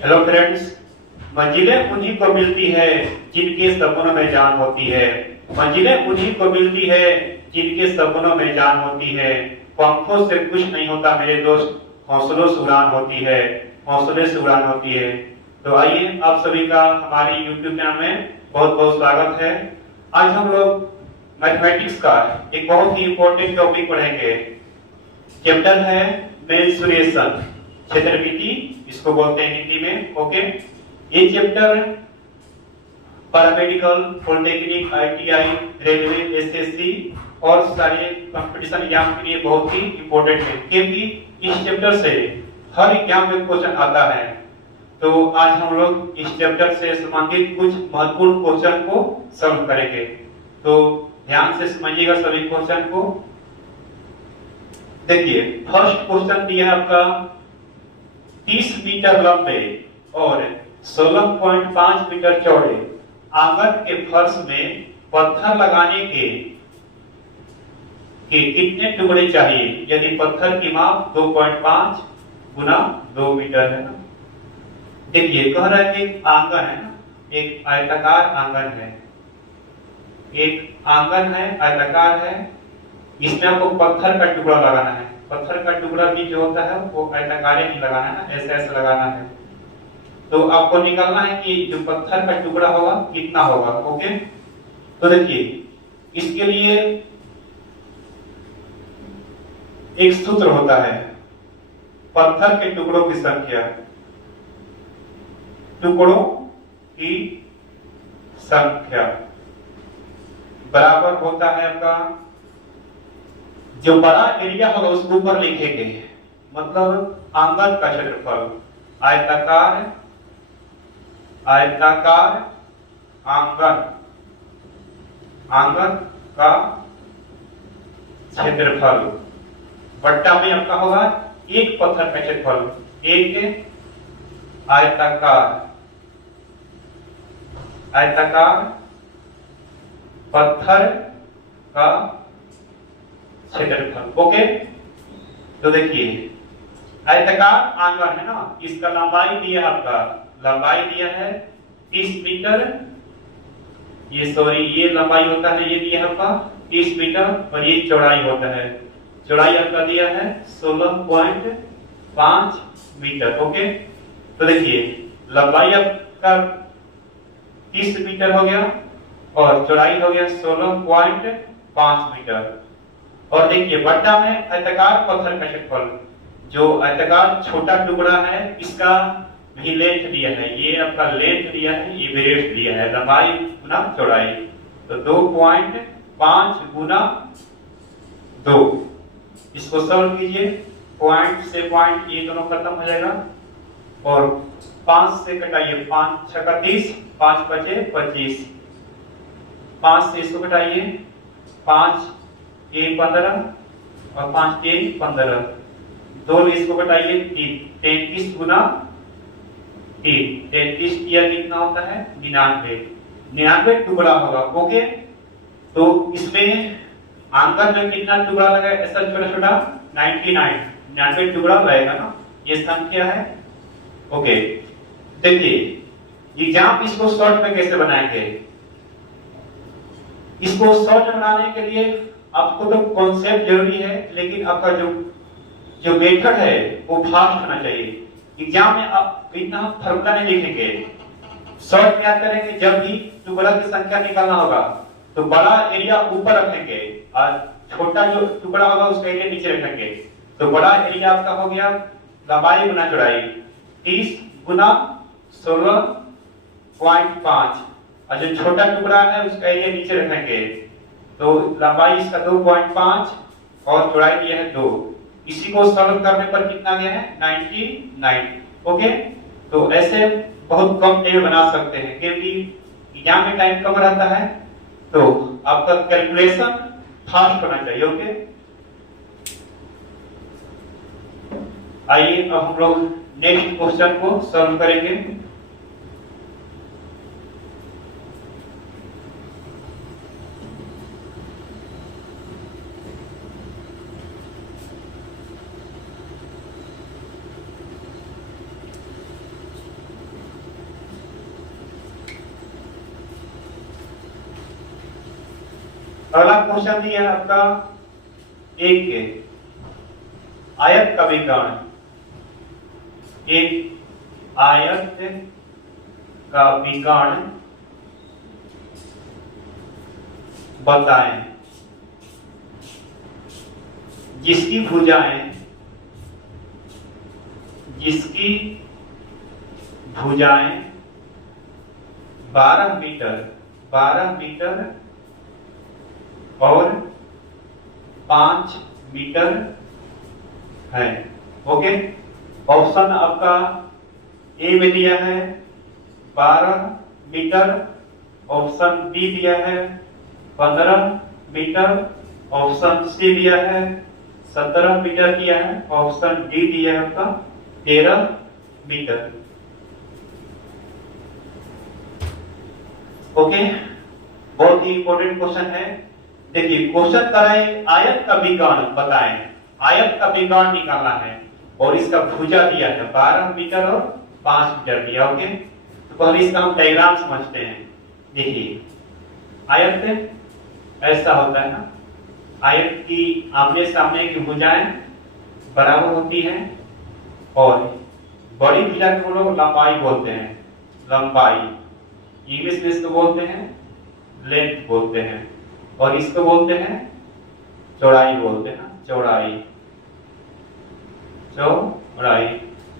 Hello friends, मंजिलें उन्हीं को मिलती है जिनके सपनों में जान होती है। मंजिलें उन्हीं को मिलती है जिनके सपनों में जान होती है। पंखों से कुछ नहीं होता मेरे दोस्त, हौसलों से उड़ान होती है, हौसले से उड़ान होती है। तो आइए आप सभी का हमारी YouTube चैनल में बहुत बहुत स्वागत है। आज हम लोग मैथमेटिक्स का एक बहुत ही इंपॉर्टेंट टॉपिक पढ़ेंगे। चैप्टर है मेंसुरेशन, क्षेत्रमिति इसको बोलते हैं हिंदी में। ओके, ये chapter paramedical, polytechnic, ITI, railway, SSC और सारे कंपटीशन एग्जाम के लिए बहुत ही इंपॉर्टेंट है, क्योंकि इस चैप्टर से हर एग्जाम में क्वेश्चन आता है। तो आज हम लोग इस चैप्टर से संबंधित कुछ महत्वपूर्ण क्वेश्चन को सॉल्व करेंगे। तो ध्यान से समझिएगा सभी क्वेश्चन को। देखिए, फर्स्ट क्वेश्चन दिया है आपका 30 मीटर लंबे और 16.5 मीटर चौड़े आंगन के फर्श में पत्थर लगाने के कितने टुकड़े चाहिए यदि पत्थर की माप 2.5 गुना 2 मीटर है ना। देखिए, कह रहा है कि एक आंगन है ना, एक आयताकार आंगन है, एक आंगन है, आयताकार है, इसमें आपको पत्थर का टुकड़ा लगाना है। पत्थर का टुकड़ा भी जो होता है वो आयताकार नहीं लगाना है, ऐसे ऐसे लगाना है। तो आपको निकालना है कि जो पत्थर का टुकड़ा होगा कितना होगा। ओके, तो देखिए, इसके लिए एक सूत्र होता है, पत्थर के टुकड़ों की संख्या, टुकड़ों की संख्या बराबर होता है आपका, जो बड़ा एरिया होगा उसके ऊपर लिखेंगे, मतलब आंगन का क्षेत्रफल, आयताकार आयताकार आंगन, आंगन का क्षेत्रफल बट्टा में आपका होगा एक पत्थर का क्षेत्रफल, एक आयताकार आयताकार पत्थर का क्षेत्रफल। ओके, तो देखिए, आयताकार आंगन है ना, इसका लंबाई दिया आपका, लंबाई दिया है 30 मीटर, ये लंबाई होता है, ये दिया आपका 30 मीटर, और ये चौड़ाई होता है, चौड़ाई आपका दिया है 16.5 मीटर। ओके, तो देखिए, लंबाई आपका 30 मीटर हो गया और चौड़ाई हो गया 16.5 मीटर। और देखिए, बट्टा में आयताकार पत्थर का क्षेत्रफल, जो आयताकार छोटा टुकड़ा है इसका भी लेंथ दिया है, ये आपका लेंथ दिया है, ये ब्रेड्थ दिया है, लंबाई गुना चौड़ाई, तो 2.5 गुना 2। इसको सॉल्व कीजिए, पॉइंट से पॉइंट ये दोनों खत्म हो जाएगा, और 5 से कटाइए, 5 6 का 30, 5 बचे 25, 5 से इसको कटाइए, 5 ये 15 और 5 ये 15, 2 इसको कटाइए 33 गुना 3, 33 किया कितना होता है 99 टुकड़ा होगा। ओके, तो इसमें आंगन में कितना टुकड़ा लगा, ऐसा छोटा छोटा 99 टुकड़ा लगेगा ना, ये संख्या है। ओके, देखिए, एग्जाम इसको शॉर्ट में कैसे बनाएंगे। इसको शॉर्ट बनाने के लिए आपको तो कॉन्सेप्ट जरूरी है, लेकिन आपका जो मेथड है वो फास्ट होना चाहिए। एग्जाम में आप इतना फॉर्मूला नहीं लिखेंगे, शॉर्ट में याद करेंगे। जब भी टुकड़ा की संख्या निकालना होगा तो बड़ा एरिया ऊपर रखेंगे और छोटा जो टुकड़ा होगा उसका एरिया नीचे रखेंगे। तो बड़ा एरिया आपका हो गया लंबाई गुना चौड़ाई, 30 गुना 16.5, और जो छोटा टुकड़ा है उसका एरिया नीचे रखेंगे, तो लंबाई इसका 2.5 और चौड़ाई दिया है 2। इसी को सॉल्व करने पर कितना गया है 99। ओके, तो ऐसे बहुत कम टेबल बना सकते हैं, क्योंकि एग्जाम में टाइम कम रहता है, तो आपका कैलकुलेशन फास्ट होना चाहिए। ओके, आइए अब हम लोग नेक्स्ट क्वेश्चन को सॉल्व करेंगे। अगला क्वेश्चन दिया है आपका एक आयत का विकर्ण, एक आयत का विकर्ण बताएं जिसकी भुजाएं 12 मीटर और 5 मीटर है। ओके, ऑप्शन आपका ए में दिया है 12 मीटर, ऑप्शन बी दिया है 15 मीटर, ऑप्शन सी दिया है 17 मीटर दिया है, ऑप्शन डी दिया है आपका 13 मीटर। ओके, बहुत ही इंपॉर्टेंट क्वेश्चन है। देखिए क्वेश्चन कर रहे हैं आयत का विकर्ण बताएं, आयत का विकर्ण निकालना है और इसका भुजा दिया है 12 मीटर और 5 मीटर दिया। ओके, तो पहले इसका हम डायग्राम समझते हैं। देखिए आयत ऐसा होता है ना, आयत की आमने सामने की भुजाएं बराबर होती हैं और बड़ी भुजा को लोग लंबाई बोलते हैं, लंबाई इंग्लिश में इसको बोलते हैं लेंथ बोलते हैं, और इसको बोलते हैं चौड़ाई बोलते हैं, चौड़ाई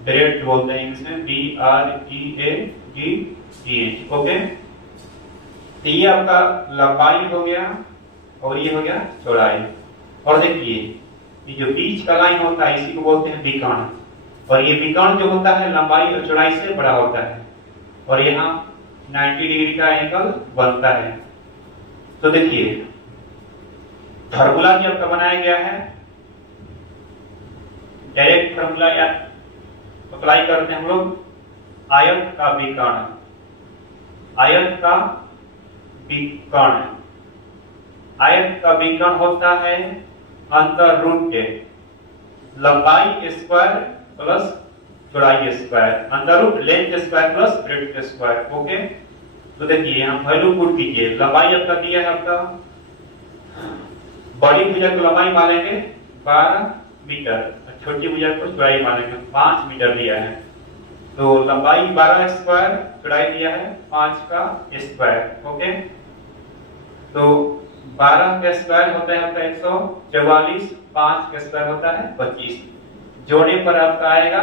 ब्रेड बोलते हैं इंग्लिश में BREADH। ओके, तो ये आपका लंबाई हो गया और ये हो गया चौड़ाई। और देखिए ये जो बीच का लाइन होता है इसी को बोलते हैं विकर्ण, और ये विकर्ण जो होता है लंबाई और चौड़ाई से बड़ा होता है और यहाँ 90 डिग्री का एंगल बनता है। तो देखिए फार्मूला भी आपका बनाया गया है, डायरेक्ट फार्मूला या अप्लाई करते हैं हम लोग। आयत का विकर्ण, आयत का विकर्ण, आयत का विकर्ण होता है अंतर रूट लंबाई स्क्वायर प्लस चौड़ाई स्क्वायर, अंतर root length square plus breadth square. Okay, तो देखिए यहाँ वैल्यू पुट कीजिए। लंबाई आपका दिया है आपका, बड़ी भुजा को लंबाई मानेंगे 12 मीटर, छोटी भुजा को चौड़ाई मानेंगे 5 मीटर दिया है। तो लंबाई 12 स्क्वायर, चौड़ाई दिया है 5 का स्क्वायर। ओके, तो 12 का स्क्वायर होता है आपका 144, 5 का स्क्वायर होता है 25, जोड़ने पर आपका आएगा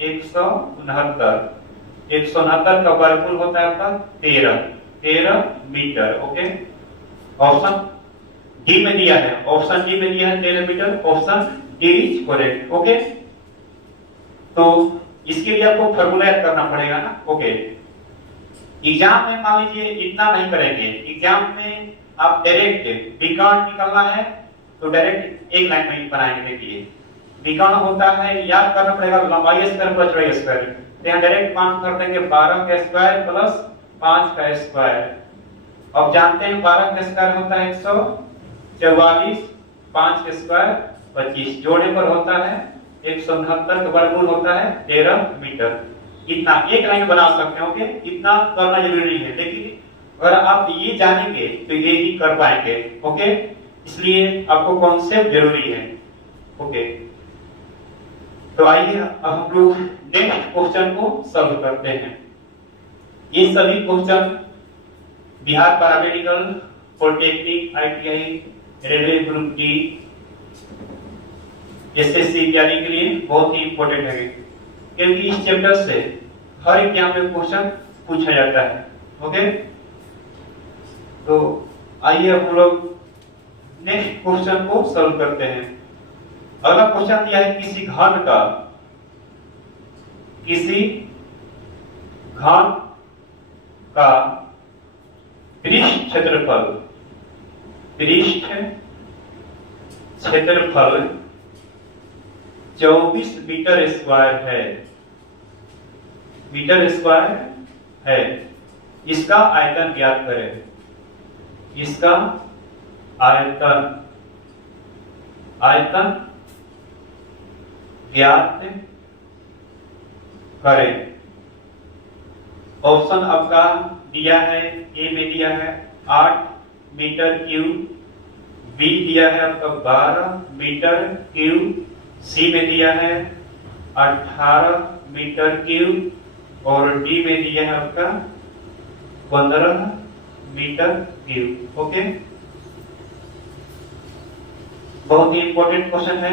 169। 169 का वर्गमूल होता है आपका 13 मीटर। ओके, ऑप्शन डी में दिया है, ऑप्शन डी में दिया है 13 metre, option D is correct. Okay, तो इसके लिए आपको फॉर्मूला याद करना पड़ेगा ना। ओके, एग्जाम में मान लीजिए इतना नहीं करेंगे, एग्जाम में आप डायरेक्ट विकर्ण निकालना है तो डायरेक्ट एक लाइन में बनाएंगे। देखिए विकर्ण होता है, याद करना पड़ेगा लंबाई स्क्वायर प्लस चौड़ाई स्क्वायर, तो यहाँ डायरेक्ट मान कर देंगे 12 का स्क्वायर प्लस 5 का स्क्वायर। अब जानते हैं 12 का स्क्वायर होता है 144, 5 का स्क्वायर 25, जोड़ने पर होता है 169 का वर्गमूल होता है 13 मीटर। इतना एक लाइन बना सकते हैं। ओके, इतना करना जरूरी है, लेकिन अगर आप ये जानेंगे तो ये ही कर पाएंगे। ओके, इसलिए आपको कॉन्सेप्ट जरूरी है। ओके, तो आइए अब हम लोग नेक्स्ट क्वेश्चन को सॉल्व करते हैं। ये सभी question Bihar paramedical, polytechnic, ITI, railway group D, SSC इत्यादि के लिए बहुत ही इंपॉर्टेंट है, क्योंकि इस चैप्टर से हर एग्जाम में क्वेश्चन पूछा जाता है। ओके, तो आइए हम लोग नेक्स्ट क्वेश्चन को सॉल्व करते हैं। अगला क्वेश्चन दिया है किसी घन का पृष्ठ क्षेत्रफल 24 मीटर स्क्वायर है। इसका आयतन ज्ञात करें। इसका आयतन ज्ञात करें। ऑप्शन आपका दिया है, ए में दिया है 8 मीटर क्यूब, बी दिया है आपका 12 मीटर क्यूब, सी में दिया है 18 मीटर क्यूब और डी में दिया है आपका 15 मीटर क्यूब। ओके, बहुत ही इंपॉर्टेंट क्वेश्चन है।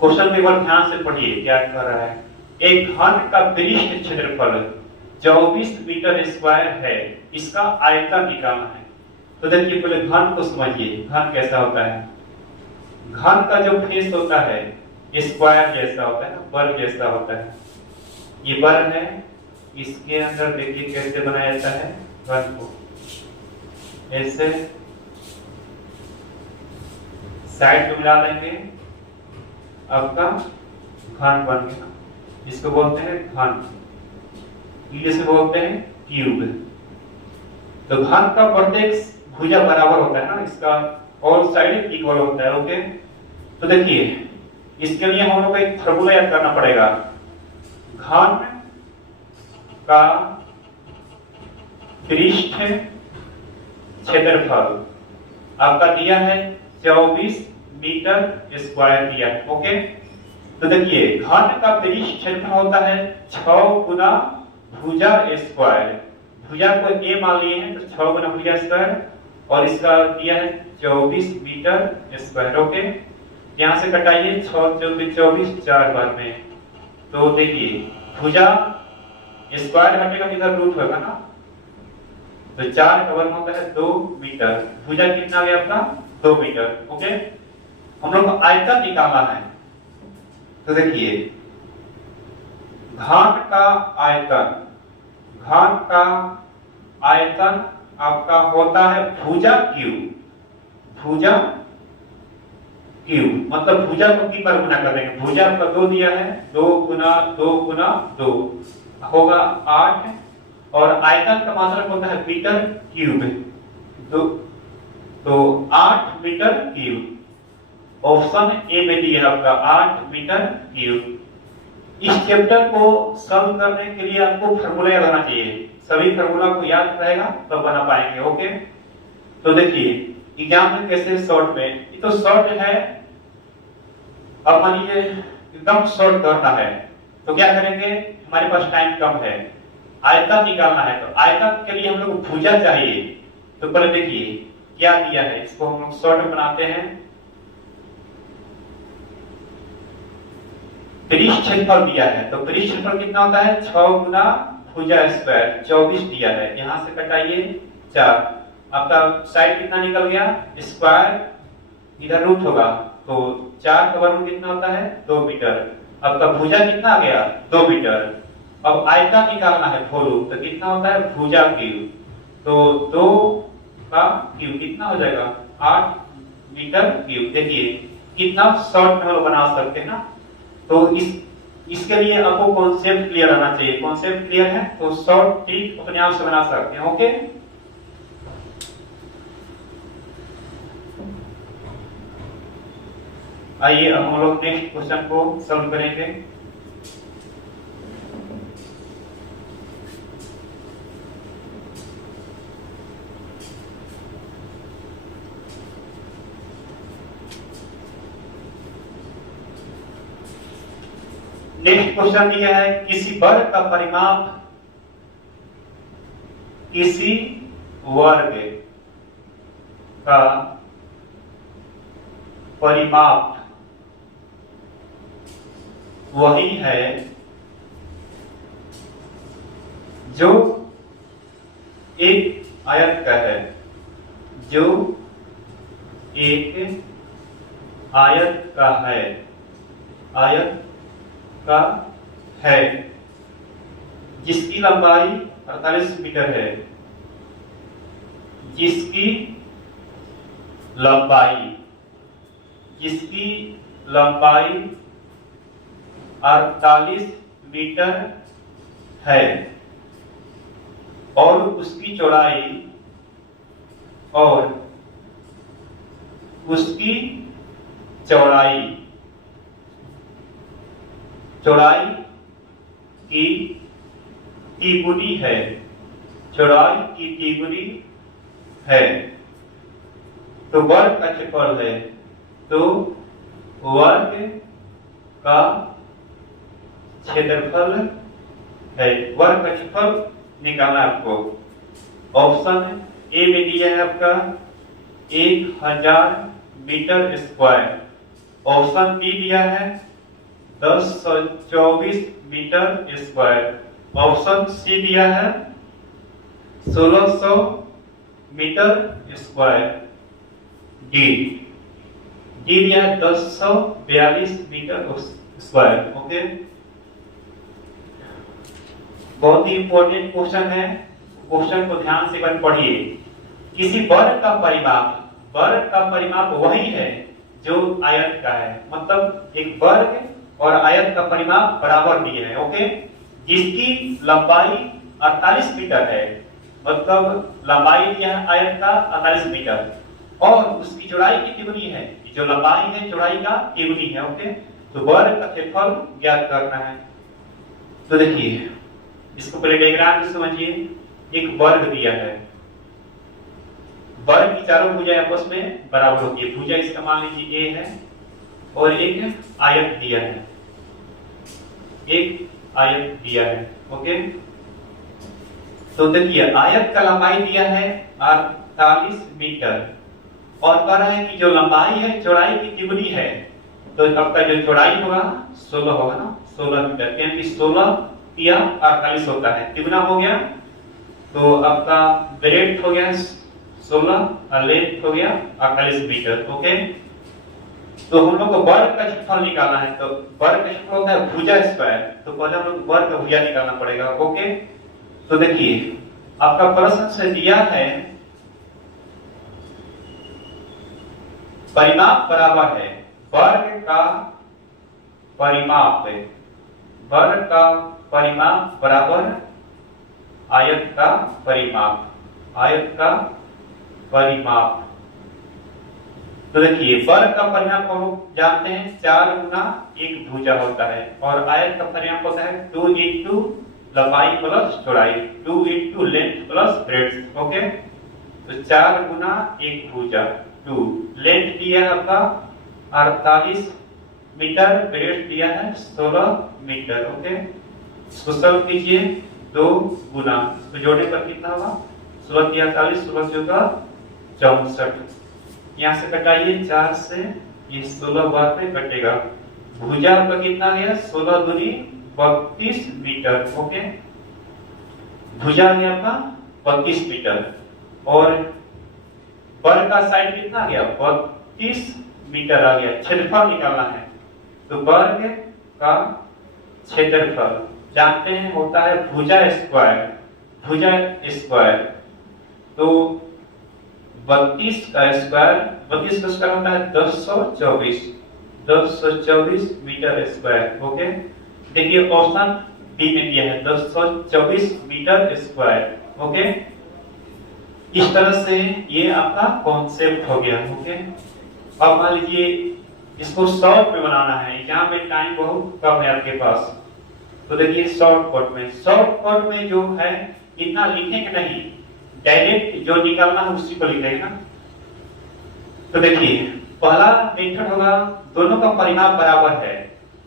क्वेश्चन पेपर ध्यान से पढ़िए क्या कर रहा है। एक घन का पृष्ठ क्षेत्रफल 24 मीटर स्क्वायर है, इसका आयतन निकालना है। तो देखिए पहले घन को समझिए, घन कैसा होता है। घन का जो फेस होता है स्क्वायर जैसा होता है, वर्ग जैसा होता है। ये वर्ग है, इसके अंदर देखिए कैसे बनाया जाता है घन को, ऐसे साइड को मिला देंगे, आपका घन बन गया। इसको बोलते हैं घन, इसे बोलते हैं क्यूब। तो घन का प्रत्येक भुजा बराबर होता है ना, इसका और साइड इक्वल होता है। ओके, तो देखिए इसके लिए हम लोग को एक फार्मूला याद करना पड़ेगा। घन का पृष्ठ क्षेत्रफल आपका दिया है 24 मीटर स्क्वायर दिया है। ओके, तो देखिए घन का पृष्ठ क्षेत्रफल होता है 6 गुना भुजा स्क्वायर। भुजा को ए मान लिए हैं तो 6 गुना भुजा स्क्वायर और इसका दिया है 24 मीटर स्क्वायर। ओके, यहाँ से कटाइए 6 24 24 4 बार में। तो देखिए भुजा स्क्वायर हटेगा इधर रूट होगा ना, तो 4 का वर्ग होता है 2 मीटर। भुजा कितना है आपका 2 मीटर। ओके, हम लोग को आयतन निकालना है। तो देखिए घन का आयतन, घन का आयतन आपका होता है भुजा क्यूब। भुजा क्यूब मतलब भुजा को की पर गुना कर देंगे। भुजा आपका 2 दिया है, 2 गुना 2 गुना 2 होगा 8 और आयतन का मात्रक होता है मीटर क्यूब। तो 8 मीटर क्यूब ऑप्शन ए में दिया है आपका 8 मीटर क्यूब। इस चैप्टर को सॉल्व करने के लिए आपको फार्मूला याद होना चाहिए। सभी फार्मूला को याद रहेगा तो बना पाएंगे। ओके, तो देखिए एग्जाम में कैसे शॉर्ट में, ये तो शॉर्ट है। अब मान लीजिए एकदम शॉर्ट करना है तो क्या करेंगे, हमारे पास टाइम कम है, आयतन निकालना है। तो आयतन के लिए हम लोग भुजा चाहिए। तो पहले देखिए क्या दिया है, इसको हम लोग शॉर्ट बनाते हैं। पृष्ठ क्षेत्रफल दिया है, तो पृष्ठ क्षेत्रफल कितना होता है 6 गुना भुजा स्क्वायर 24 दिया है। यहां से कटाइए 4, आपका साइड कितना निकल गया स्क्वायर, इधर रूट होगा तो 4 का वर्ग कितना होता है 2 मीटर। आपका भुजा कितना आ गया 2 मीटर। अब आयतन निकालना है वॉल्यूम, तो कितना होता है भुजा क्यूब। तो 2 का क्यूब कितना हो जाएगा 8 मीटर क्यूब। देखिए कितना शॉर्ट में बना सकते हैं ना। तो इसके लिए आपको कॉन्सेप्ट क्लियर रहना चाहिए। कॉन्सेप्ट क्लियर है तो शॉर्ट ट्रिक अपने आप से बना सकते हैं। ओके, आइए अब हम लोग नेक्स्ट क्वेश्चन को सॉल्व करेंगे। नेक्स्ट क्वेश्चन दिया है किसी वर्ग का परिमाप, किसी वर्ग का परिमाप वही है जो एक आयत का है, जो एक आयत का है, आयत का है, जिसकी लंबाई 48 मीटर है, जिसकी लंबाई 48 मीटर है और उसकी चौड़ाई चौड़ाई की तिगुनी है, चौड़ाई की तिगुनी है। तो वर्ग का क्षेत्रफल है, तो वर्ग का क्षेत्रफल है, वर्ग का क्षेत्रफल निकालना आपको। ऑप्शन ए में दिया है आपका 1000 मीटर स्क्वायर, ऑप्शन बी दिया है 1024 मीटर स्क्वायर, ऑप्शन सी दिया है 1600 मीटर स्क्वायर, डी दिया है 1042 मीटर स्क्वायर। ओके, बहुत ही इंपॉर्टेंट क्वेश्चन है, क्वेश्चन को ध्यान से पढ़िए। किसी वर्ग का परिमाप वही है जो आयत का है, मतलब एक वर्ग और आयत का परिमाप बराबर दिए है। ओके, जिसकी लंबाई 48 मीटर है, मतलब लंबाई दिया है आयत का 48 मीटर और उसकी चौड़ाई कितनी बनी है, जो लंबाई है चौड़ाई का तिगुनी है। ओके, तो वर्ग का क्षेत्रफल ज्ञात करना है। तो देखिए इसको पहले डायग्राम में समझिए। एक वर्ग दिया है, वर्ग की चारों भुजाएं आपस में बराबर होती है। भुजा इसका मान लीजिए ए है और एक आयत दिया है, एक आयत दिया है। ओके, तो देखिए आयत का लंबाई दिया है 48 मीटर और कह रहा है कि जो लंबाई है चौड़ाई की तिगुनी है, तो आपका जो चौड़ाई होगा 16 होगा ना, 16 मीटर, क्योंकि 16 या 48 होता है, तिगुना हो गया। तो आपका ब्रेड्थ हो गया 16 और लेंथ हो गया 48 मीटर। ओके, तो हम लोग को वर्ग का क्षेत्रफल निकालना है, तो वर्ग का क्षेत्रफल होता है भुजा स्क्वायर, तो पहले हम लोग वर्ग का भुजा निकालना पड़ेगा। ओके, तो देखिए आपका प्रश्न से दिया है परिमाप बराबर है वर्ग का परिमाप, वर्ग का परिमाप बराबर आयत का परिमाप, आयत का परिमाप। तो देखिए वर्ग का परिमाप हम लोग जानते हैं 4 गुना एक भुजा होता है और आयत का परिमाप होता है 2 इंटू लंबाई प्लस चौड़ाई, 2 into length plus breadth. Okay, तो 4 गुना एक भुजा, 2 लेंथ दिया है आपका 48 मीटर, ब्रेड्थ दिया है 16 मीटर। ओके, इसको सॉल्व कीजिए, 2 गुना, तो जोड़ने पर कितना होगा 16 की 48, 16 चौका 64, यहाँ से कटाइए 4 से, ये 16 बार में कटेगा। भुजा आपका कितना गया 16 दूनी 32 मीटर। ओके, भुजा गया आपका 32 मीटर और वर्ग का साइड कितना गया 32 मीटर आ गया। क्षेत्रफल निकालना है, तो वर्ग का क्षेत्रफल जानते हैं होता है भुजा स्क्वायर, भुजा स्क्वायर, तो 32 का स्क्वायर, 32 का स्क्वायर होता है 1024 मीटर स्क्वायर। ओके, देखिए ऑप्शन बी में दिया है 1024 मीटर स्क्वायर। ओके, इस तरह से ये आपका कॉन्सेप्ट हो गया। ओके, अब मान लीजिए इसको शॉर्ट में बनाना है, एग्जाम में टाइम बहुत कम है आपके पास, तो देखिए शॉर्टकट में जो है इतना लिखेंगे नहीं, डायरेक्ट जो निकालना है उसी को लिखेंगे ना। तो देखिए पहला मेथड होगा दोनों का परिमाप बराबर है,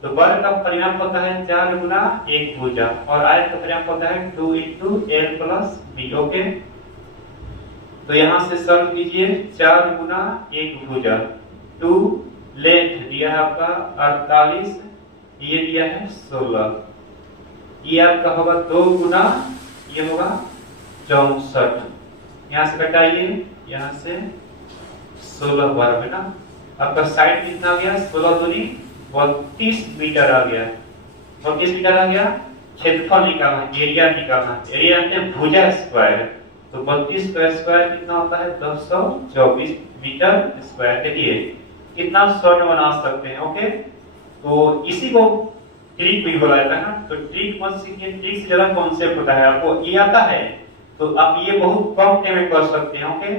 तो वर्ग का परिमाप होता है 4 गुना एक भुजा और आयत का परिमाप होता है 2 into L plus B. Okay, तो यहां से सॉल्व कीजिए, 4 गुना एक भुजा, 2 लेंथ दिया है आपका 48, ये दिया है 16, ये आपका होगा 2 गुना, ये होगा 64, यहाँ से कटाइए, यहाँ से 16 बार में ना आपका साइड कितना आ गया 16 दूनी 32 मीटर आ गया, 32 मीटर आ गया। क्षेत्रफल निकालना, एरिया निकालना, एरिया जानते हैं भुजा स्क्वायर, तो 32 का स्क्वायर कितना होता है 1024 मीटर स्क्वायर। देखिए कितना शॉर्ट बना सकते हैं। ओके, तो इसी को ट्रिक भी बोला जाता है ना, तो ट्रिक मत सीखिए, ट्रिक से ज्यादा कॉन्सेप्ट होता है। आपको ये आता है तो आप ये बहुत कम टाइम में कर सकते हैं। ओके,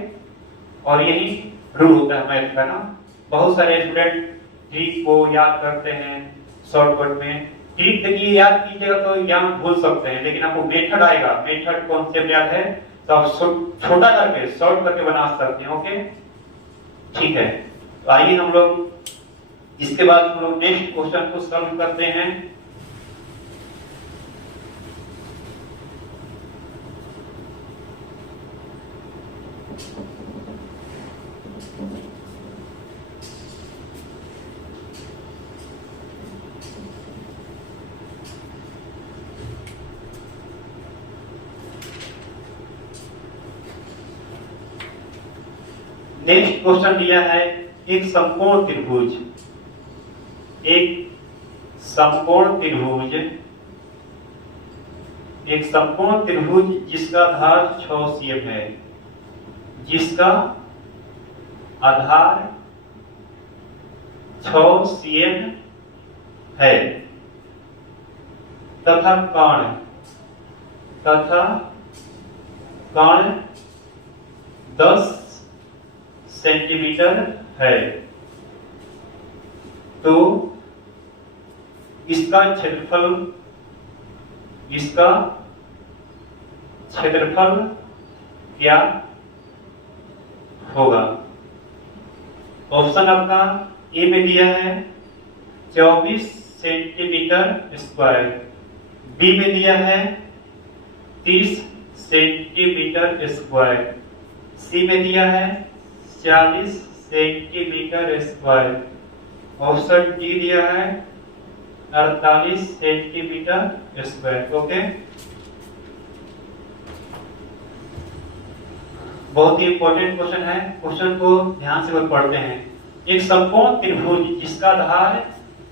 और यही रूल होता है मैथ का ना। बहुत सारे स्टूडेंट ट्रिक को याद करते हैं शॉर्टकट में, ट्रिक देखिए याद कीजिएगा तो यहाँ भूल सकते हैं, लेकिन आपको मेथड आएगा, मेथड कॉन्सेप्ट याद है तो आप छोटा करके शॉर्ट करके बना सकते हैं। ओके, ठीक है, तो आइए हम लोग इसके बाद हम लोग नेक्स्ट क्वेश्चन को सॉल्व करते हैं। नेक्स्ट क्वेश्चन दिया है एक समकोण त्रिभुज, एक समकोण त्रिभुज, एक समकोण त्रिभुज जिसका आधार 6 cm है, जिसका आधार 6 cm है तथा कर्ण 10 सेंटीमीटर है, तो इसका क्षेत्रफल क्या होगा? ऑप्शन आपका ए में दिया है 24 सेंटीमीटर स्क्वायर, बी में दिया है 30 सेंटीमीटर स्क्वायर, सी में दिया है 40 सेंटीमीटर स्क्वायर, ऑप्शन डी दिया है 48 सेंटीमीटर स्क्वायर। ओके, बहुत ही इंपॉर्टेंट क्वेश्चन है, क्वेश्चन को ध्यान से पढ़ते हैं। एक समकोण त्रिभुज जिसका आधार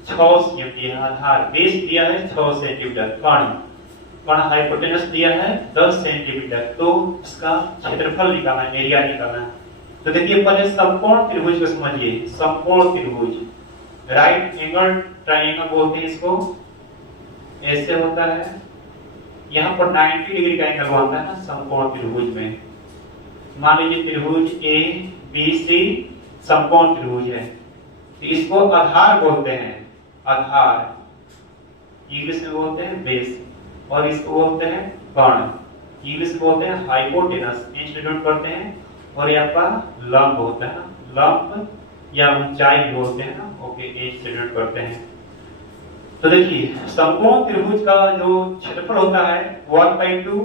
6 cm दिया है, आधार बेस दिया है 6 सेंटीमीटर, कर्ण हाइपोटेनस दिया है 10 सेंटीमीटर, तो इसका क्षेत्रफल निकालना है, एरिया निकालना है। तो देखिए पहले समकोण त्रिभुज को समझिए। समकोण त्रिभुज राइट एंगल ट्रायंगल बोलते हैं इसको, ऐसे होता है, यहाँ पर 90 डिग्री का एंगल बनता है ना समकोण त्रिभुज में। मान लीजिए त्रिभुज ए बी सी समकोण त्रिभुज है, तो इसको आधार बोलते हैं, आधार इंग्लिश में बोलते हैं बेस, और इसको बोलते हैं कर्ण, इंग्लिश में बोलते हैं हाइपोटेनस, इंस्टीट्यूट करते हैं, और ये आपका लंब होता है, लंब या ऊंचाई बोलते हैं ना, ओके, इंस्टीट्यूट करते हैं। तो देखिए समकोण त्रिभुज का जो क्षेत्रफल होता है 1/2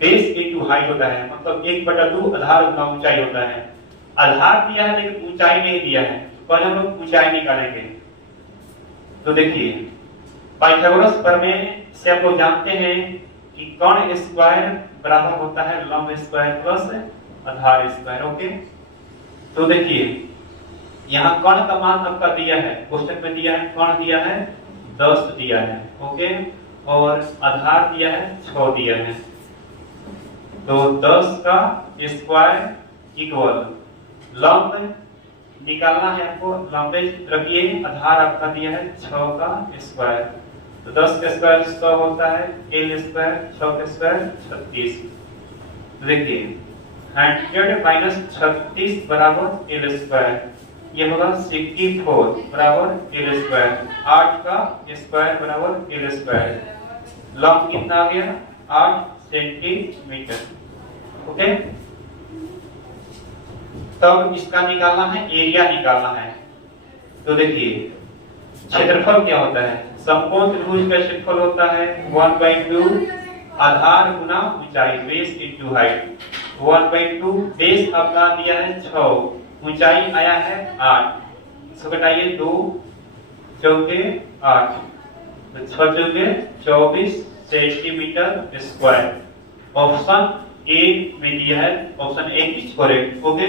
बेस इनटू हाइट होता है, मतलब 1/2 आधार गुना ऊंचाई होता है। आधार दिया है लेकिन ऊंचाई नहीं दिया है, पहले हम लोग ऊंचाई निकालेंगे। तो देखिए पाइथागोरस प्रमेय से आप लोग जानते हैं कि कर्ण स्क्वायर बराबर होता है लंब स्क्वायर प्लस आधार स्क्वायर। ओके, तो देखिए यहाँ कर्ण का मान आपका दिया है, क्वेश्चन में दिया है, कर्ण दिया है 10 दिया है, ओके, और आधार दिया है 6 दिया है, तो 10 का स्क्वायर इक्वल लंब निकालना है आपको, लंबेज रखिए, आधार आपका दिया है 6 का स्क्वायर, तो 10 का स्क्वायर 100 होता है, l स्क्वायर 6 का स्क्वायर 36। तो देखिए 100 माइनस 36 बराबर l स्क्वायर, ये होगा 64 बराबर l स्क्वायर, 8 का स्क्वायर बराबर l स्क्वायर, लंब कितना आ गया 8 सेंटीमीटर। ओके, तब इसका निकालना है, एरिया निकालना है। तो देखिए क्षेत्रफल क्या होता है, समकोण त्रिभुज का क्षेत्रफल होता है 1/2 आधार गुना ऊंचाई, बेस इनटू हाइट। 1/2 बेस आपका दिया है 6, ऊंचाई आया है 8, इसको घटाइए 2 चौके 8, तो 6 चौके 24 सेंटीमीटर स्क्वायर। ऑप्शन ए में दिया है, option A is correct. Okay,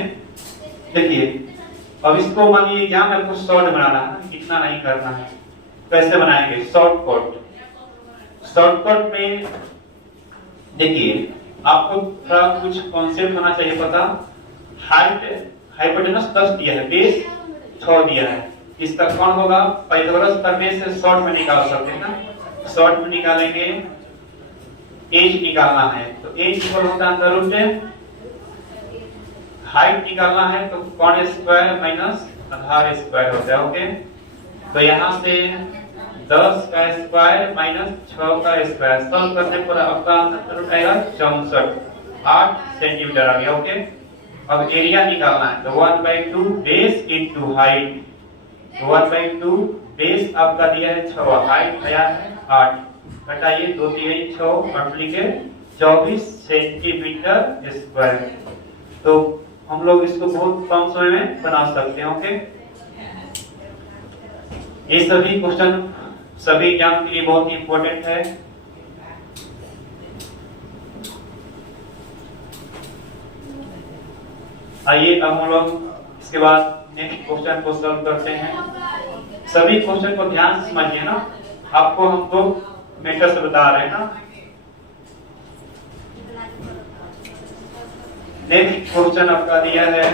देखिए अब इसको मान लीजिए एग्जाम में आपको शॉर्ट बनाना है, इतना नहीं करना है। कैसे बनाएंगे शॉर्टकट में देखिए आपको थोड़ा कुछ कॉन्सेप्ट होना चाहिए पता। हाइट हाइपोटेनस 10 दिया है, बेस 6 दिया है, इसका कौन होगा, पाइथागोरस प्रमेय से शॉर्ट में निकाल सकते हैं ना। शॉर्ट में निकालेंगे, एज निकालना है, तो एज इक्वल होता है अंदर रूट, हाइट निकालना है तो कर्ण स्क्वायर माइनस आधार स्क्वायर होता है। ओके, तो यहाँ से 10 का स्क्वायर माइनस 6 का स्क्वायर, सॉल्व करने पर आपका आंसर आएगा 64, 8 सेंटीमीटर आ गया। ओके, अब एरिया निकालना है तो 1/2 बेस इंटू हाइट। 1/2 बेस आपका दिया है 6, हाइट आया है 8, घटाइए 2 3 6 8 लिखे 24 सेंटीमीटर स्क्वायर। तो हम लोग इसको बहुत कम समय में बना सकते हैं। ओके, ये सभी क्वेश्चन सभी एग्जाम के लिए बहुत ही इंपॉर्टेंट है। आइए अब हम लोग इसके बाद नेक्स्ट क्वेश्चन को सॉल्व करते हैं। सभी क्वेश्चन को ध्यान से समझिए ना, आपको हम लोग मेथड से बता रहे हैं ना। नेक्स्ट क्वेश्चन आपका दिया है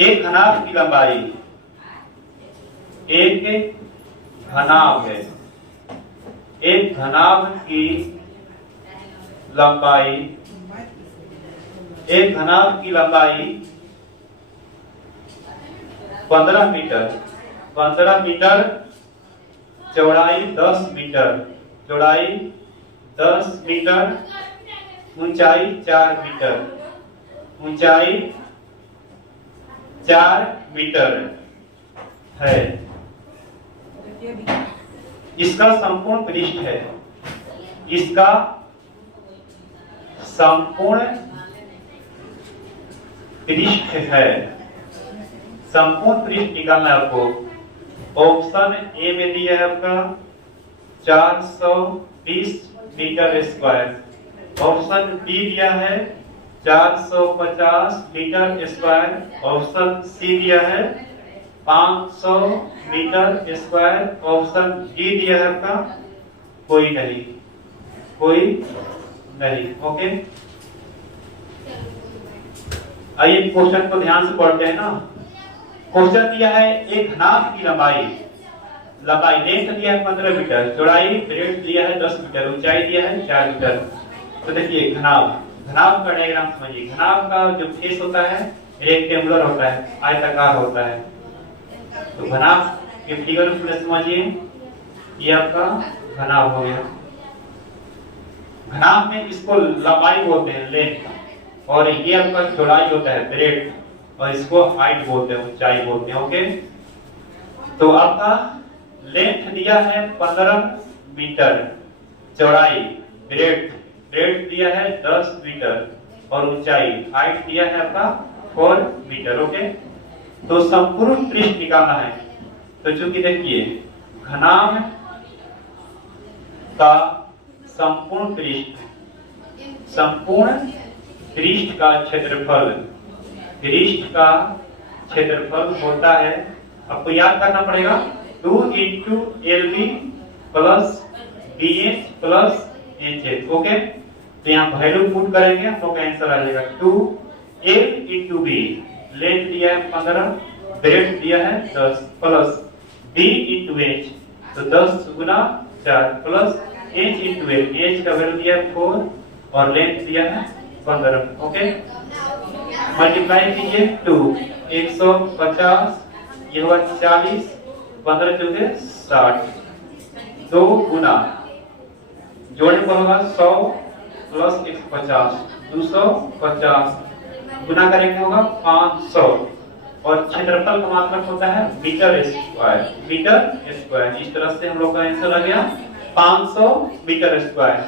एक घनाभ की लंबाई, एक घनाभ है, एक घनाभ की लंबाई, एक घनाभ की लंबाई 15 मीटर, 15 मीटर, चौड़ाई 10 मीटर, चौड़ाई 10 मीटर, ऊंचाई 4 मीटर, ऊंचाई 4 मीटर है। इसका संपूर्ण पृष्ठ है, इसका संपूर्ण पृष्ठ है। संपूर्ण पृष्ठ निकालना है आपको। ऑप्शन ए में दिया है आपका 420 मीटर स्क्वायर, ऑप्शन बी दिया है 450 मीटर स्क्वायर, ऑप्शन सी दिया है 500 मीटर स्क्वायर, ऑप्शन डी दिया है आपका कोई नहीं, कोई नहीं। ओके, आइए क्वेश्चन को ध्यान से पढ़ते हैं ना। क्वेश्चन दिया है एक घनाभ की लंबाई, लंबाई लेंथ दिया है 15 मीटर, चौड़ाई ब्रेड्थ दिया है 10 मीटर, ऊंचाई दिया है 4 मीटर। तो देखिए घनाभ, घनाभ का डायग्राम समझिए। घनाभ का जो फेस होता है रेक्टेंगुलर होता है, आयताकार होता है। तो घनाभ के फिगर में समझिए, ये आपका घनाभ हो गया। घनाभ में इसको लंबाई बोलते हैं, लेंथ, और ये आपका चौड़ाई होता है ब्रेड्थ, और इसको हाइट बोलते हैं, ऊंचाई बोलते हैं। ओके, तो आपका लेंथ दिया है 15 मीटर, चौड़ाई ब्रेड्थ, ब्रेड्थ दिया है 10 मीटर, और ऊंचाई हाइट दिया है आपका 4 मीटर। ओके, तो संपूर्ण पृष्ठ निकालना है। तो चूंकि देखिए घनाभ का संपूर्ण पृष्ठ, संपूर्ण पृष्ठ का क्षेत्रफल, पृष्ठ का क्षेत्रफल होता है, आपको याद करना पड़ेगा 2 into LB plus BH plus HH। Okay, तो यहाँ वैल्यू पुट करेंगे, हम लोग का आंसर आ जाएगा 2L इंटू B। लेंथ दिया है 15, ब्रेड्थ दिया है 10, प्लस B इंटू H, तो 10 गुना 4, plus H into L, H का वैल्यू दिया है 4 और लेंथ दिया है 15। ओके, मल्टीप्लाई कीजिए 2, 150, ये हुआ 40, 15 चौके 60, 2 गुना जोड़ने पर होगा 100 प्लस 150, 250, गुना करेंगे होगा 500, और क्षेत्रफल का मात्रक होता है मीटर स्क्वायर, मीटर स्क्वायर। इस तरह से हम लोग का आंसर आ गया 500 मीटर स्क्वायर।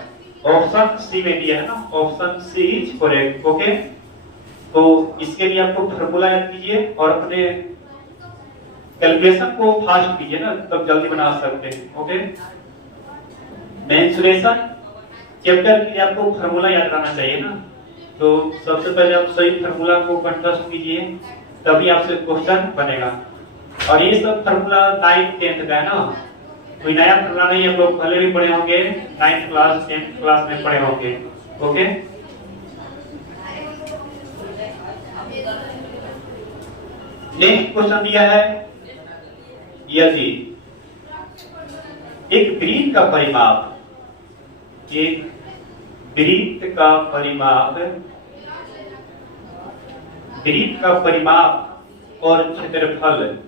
ऑप्शन सी में दिया है ना, option C is correct. Okay, तो इसके लिए आपको फार्मूला याद कीजिए और अपने कैलकुलेशन को फास्ट कीजिए ना, तब जल्दी बना सकते हैं। ओके, मेंसुरेशन चैप्टर के लिए आपको फार्मूला याद रहना चाहिए ना, तो सबसे पहले आप सही फार्मूला को कंठस्थ कीजिए, तभी आपसे क्वेश्चन बनेगा। और ये सब फार्मूला 9th 10th का है ना, कोई नया फार्मूला नहीं, आप लोग पहले भी पढ़े होंगे, 9th क्लास 10th क्लास में पढ़े होंगे। ओके, नेक्स्ट क्वेश्चन दिया है, यदि एक वृत्त का परिमाप, एक वृत्त का परिमाप, वृत्त का परिमाप और क्षेत्रफल,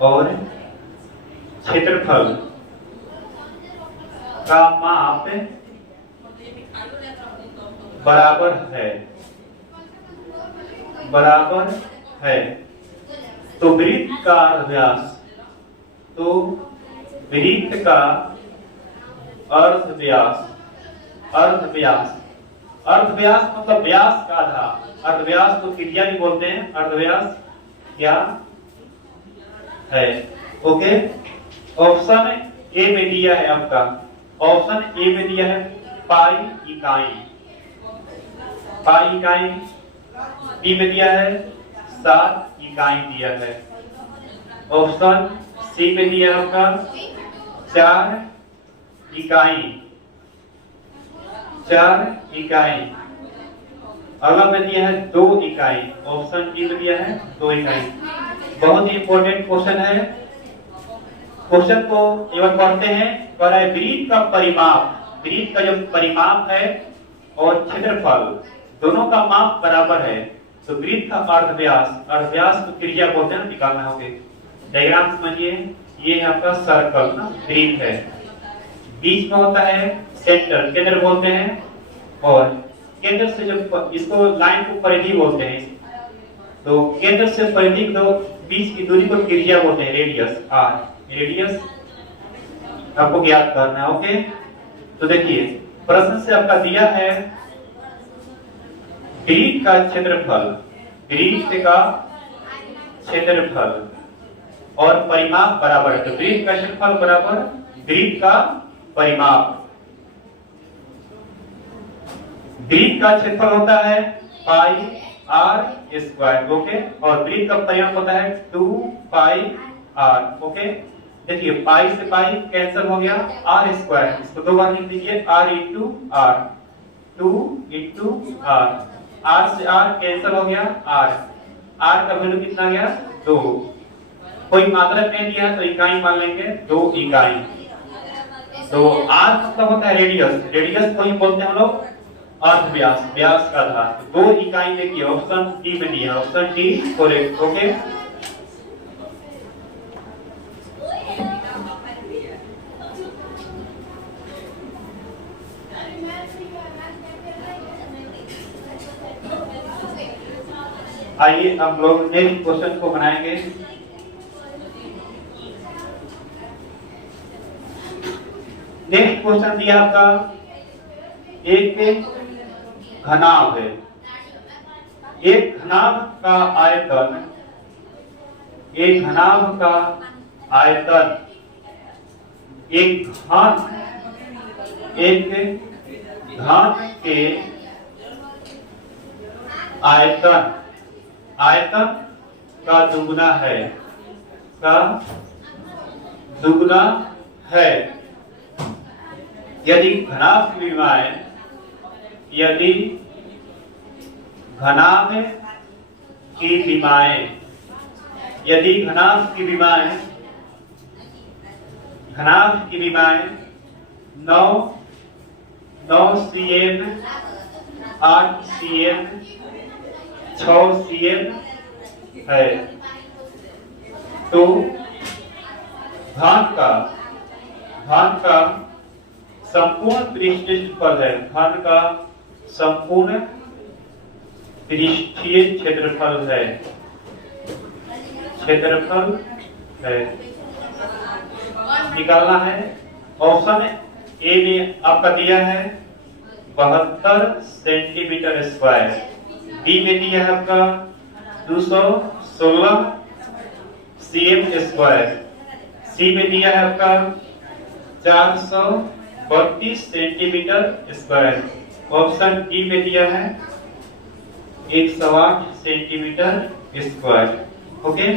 और क्षेत्रफल का माप बराबर है, बराबर है। तो वृत्त का अर्धव्यास, तो वृत्त का अर्धव्यास, अर्धव्यास, अर्धव्यास मतलब व्यास का आधा, अर्धव्यास को त्रिज्या भी बोलते हैं। अर्धव्यास क्या है? ओके, ऑप्शन ए में दिया है आपका, ऑप्शन ए में दिया है पाई इकाई, पाई इकाई। बी में दिया है 7 इकाई दिया है। ऑप्शन सी में दिया है आपका 4 इकाई, 4 इकाई। अगला में दिया है 2 इकाई, ऑप्शन डी में दिया है 2 इकाई। बहुत ही इंपॉर्टेंट क्वेश्चन है। क्वेश्चन को एक बार पढ़ते हैं। कह रहा है वृत्त का परिमाप, वृत्त का जो परिमाप है और क्षेत्रफल दोनों का माप बराबर है, तो वृत्त का अर्धव्यास, अर्धव्यास को त्रिज्या बोलते हैं, निकालना होगा। डायग्राम समझिए, ये है आपका सर्कल ना, वृत्त है, बीच में होता है सेंटर, केंद्र बोलते हैं, और केंद्र से जब इसको लाइन को परिधि बोलते हैं, तो केंद्र से परिधि को बीच की दूरी को त्रिज्या बोलते हैं, रेडियस आर, रेडियस आपको ज्ञात करना है। ओके, तो देखिए प्रश्न से आपका दिया है वृत्त का क्षेत्रफल, वृत्त का क्षेत्रफल और परिमाप बराबर है, तो वृत्त का क्षेत्रफल बराबर वृत्त का परिमाप। वृत्त का क्षेत्रफल होता है पाई आर स्क्वायर, ओके, और वृत्त का परिमाप होता है 2 पाई आर। ओके, देखिए पाई से पाई कैंसिल हो गया, आर स्क्वायर, इसको 2 बार लिख दीजिए, R into R, 2 into R, R से आर कैंसिल हो गया, आर, आर का वैल्यू कितना गया 2। कोई मात्रक नहीं दिया तो इकाई मान लेंगे, 2 इकाई। तो आर मतलब होता है रेडियस, रेडियस को ही बोलते हैं हम लोग अर्धव्यास, व्यास का आधा। 2 इकाई देखिए ऑप्शन डी में दिया, ऑप्शन डी करेक्ट। ओके, आइए हम लोग नेक्स्ट क्वेश्चन को बनाएंगे। नेक्स्ट क्वेश्चन दिया आपका, एक घनाभ है, एक घनाभ का आयतन, एक घनाभ का आयतन, एक घन, एक घन के आयतन, आयतन का दुगुना है, का दुगुना है। यदि घनाभ की विमाएं, यदि घनाभ की विमाएं, यदि घनाभ की विमाएं, घनाभ की विमाएं 9 cm, 8 cm, 6 cm है, तो घन का संपूर्ण पृष्ठफल है, घन का संपूर्ण पृष्ठीय क्षेत्रफल है, क्षेत्रफल है, निकालना है। ऑप्शन ए में आपका दिया है 72 सेंटीमीटर स्क्वायर, बी में दिया है आपका 216 cm स्क्वायर, सी में दिया है आपका 432 सेंटीमीटर स्क्वायर, ऑप्शन डी में दिया है 108 सेंटीमीटर स्क्वायर। ओके,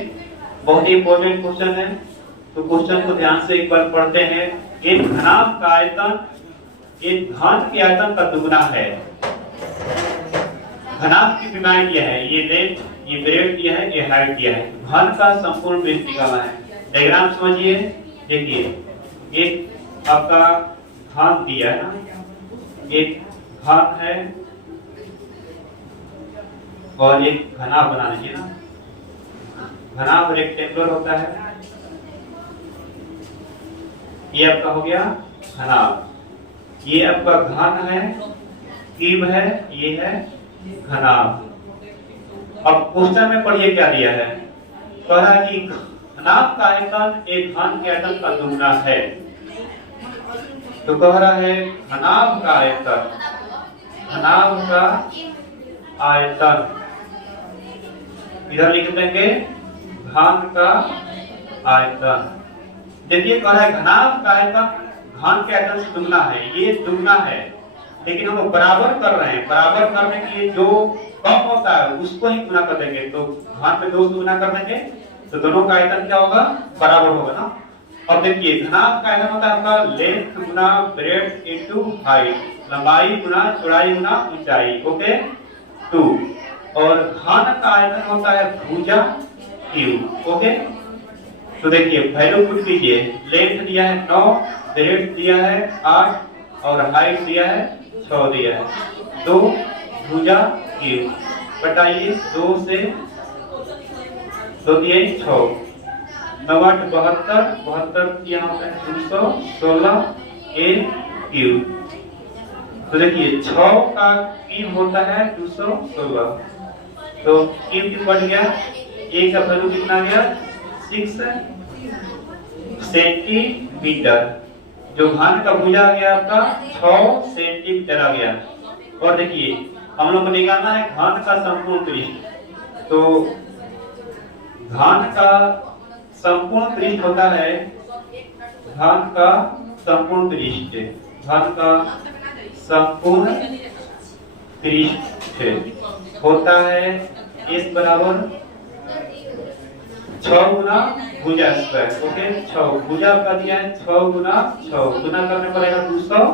बहुत ही इंपॉर्टेंट क्वेश्चन है, तो क्वेश्चन को ध्यान से एक बार पढ़ते हैं। एक घनाभ का आयतन एक घन के आयतन का दुगुना है। घनाभ की विमाएं दिया है, ये लेंथ, ये ब्रेड दिया है, ये हाइट दिया है, घन का संपूर्ण ब्रेड निकालना है। डायग्राम समझिए, देखिए एक आपका घन दिया है ना, एक घन है और एक घनाभ बना लीजिए ना, घनाभ रेक्टेंगुलर होता है, ये आपका हो गया घनाभ, ये आपका घन है क्यूब है, ये है घनाभ। अब क्वेश्चन में पढ़िए क्या दिया है, कह रहा है कि घनाभ का आयतन एक घन के आयतन का दुगना है। तो कह रहा है घनाभ का आयतन, घनाभ का आयतन इधर लिख देंगे घन का आयतन। देखिए कह रहा है घनाभ का आयतन घन के आयतन से दुगना है, ये दुगना है, लेकिन हम बराबर कर रहे हैं। बराबर करने के लिए जो कम होता है उसको ही गुना कर देंगे, तो घन पे 2 से गुना कर देंगे तो दोनों का आयतन क्या होगा, बराबर होगा ना। अब देखिए घनाभ का आयतन होता है आपका लेंथ गुना ब्रेड्थ इनटू हाइट, लंबाई गुना चौड़ाई गुना ऊंचाई, ओके 2। और घन का आयतन होता है भुजा क्यूब, ओके। तो देखिए वैल्यू पुट कीजिए, लेंथ दिया है 9, ब्रेड्थ दिया है 8 और हाइट दिया है 6 दिया है। 2 भुजा क्यूब बटाइए 2 से 2 दिए 6, 9 8 72, 72 यहाँ पे 216 ए क्यूब। तो देखिए 6 का क्यूब होता है 216, तो क्यूब बढ़ गया, ए का वैल्यू कितना गया 6 सेंटीमीटर। जो घन का भुजा आ गया आपका 6 सेंटीमीटर आ गया। और देखिए हम लोग को निकालना है घन का संपूर्ण पृष्ठ। तो घन का संपूर्ण पृष्ठ होता है, घन का संपूर्ण पृष्ठ, घन का संपूर्ण पृष्ठ होता है इस बराबर 6 गुना भुजा स्क्वायर, ओके। 6 भुजा का दिया है 6 गुना 6, गुना करने पड़ेगा 216,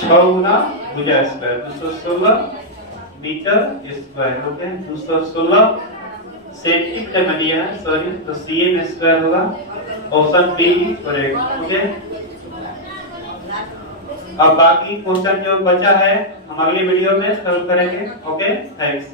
6 गुना भुजा square 216 metre square, okay. 216 centimetre में दिया है, सॉरी, तो cm स्क्वायर होगा, ऑप्शन बी करेक्ट, ओके। अब बाकी क्वेश्चन जो बचा है हम अगले वीडियो में सॉल्व करेंगे, ओके। थैंक्स।